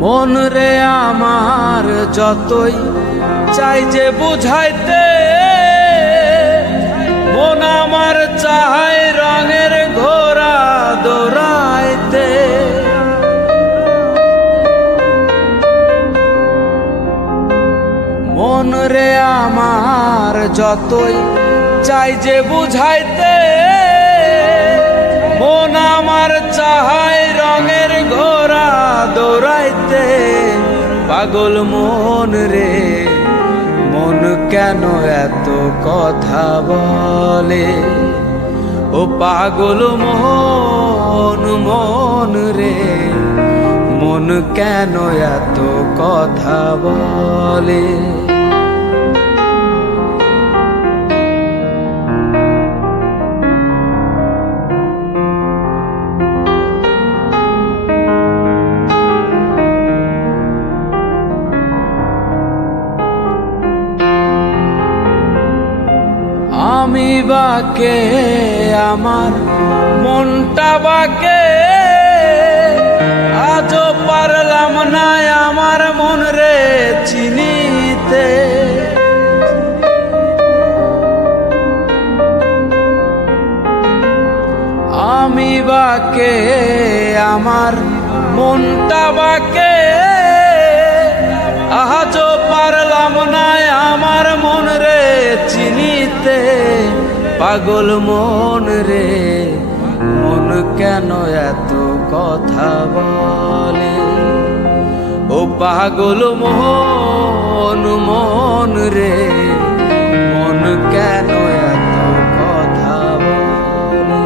মন রে আমার যতই চাই যে বুঝাইতে, মন আমার চায় রঙের ঘোড়া দৌড়াইতে। মন রে আমার যতই চাই যে বুঝাইতে, মন আমার চায় রঙের ঘোড়া দৌড়াইতে। পাগল মন রে মন কেন এত কথা বলে, ও পাগল মন মন রে মন কেন এত কথা বলে। আমি বাকে আমার মনটা বাকে, আজও পারলাম না আমার মন রে চিনিতে। আমি বাকে আমার মনটা বাকে, আজও পারলাম না আমার মন রে চিনিতে। পাগল মন রে মন কেন এত কথা বলে, ও পাগল মন মন রে মন কেন এত কথা বলে।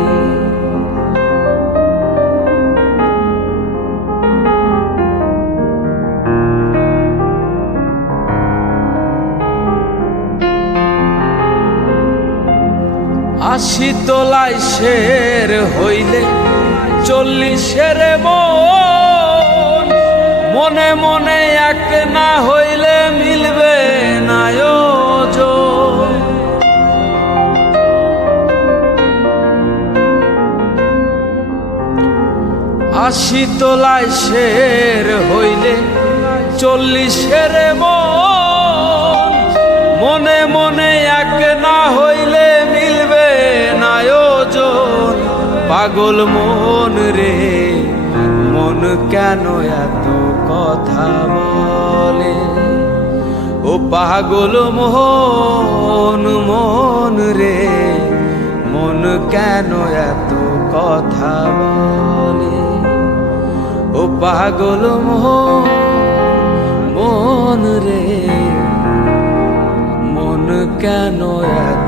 আশি তোলায় শের হইলে 40-এর মন, মনে মনে এক না হইলে মিলবে না ওজন। আশি তোলায় শের হইলে 40-এর মন, মনে মনে এক না হইলে মিলবে না ওজন। পাগল মন রে মন কেন এত কথা বলে, ও পাগল মন মন রে মন কেন এত কথা বলে, ও পাগল মন রে মন কেন এত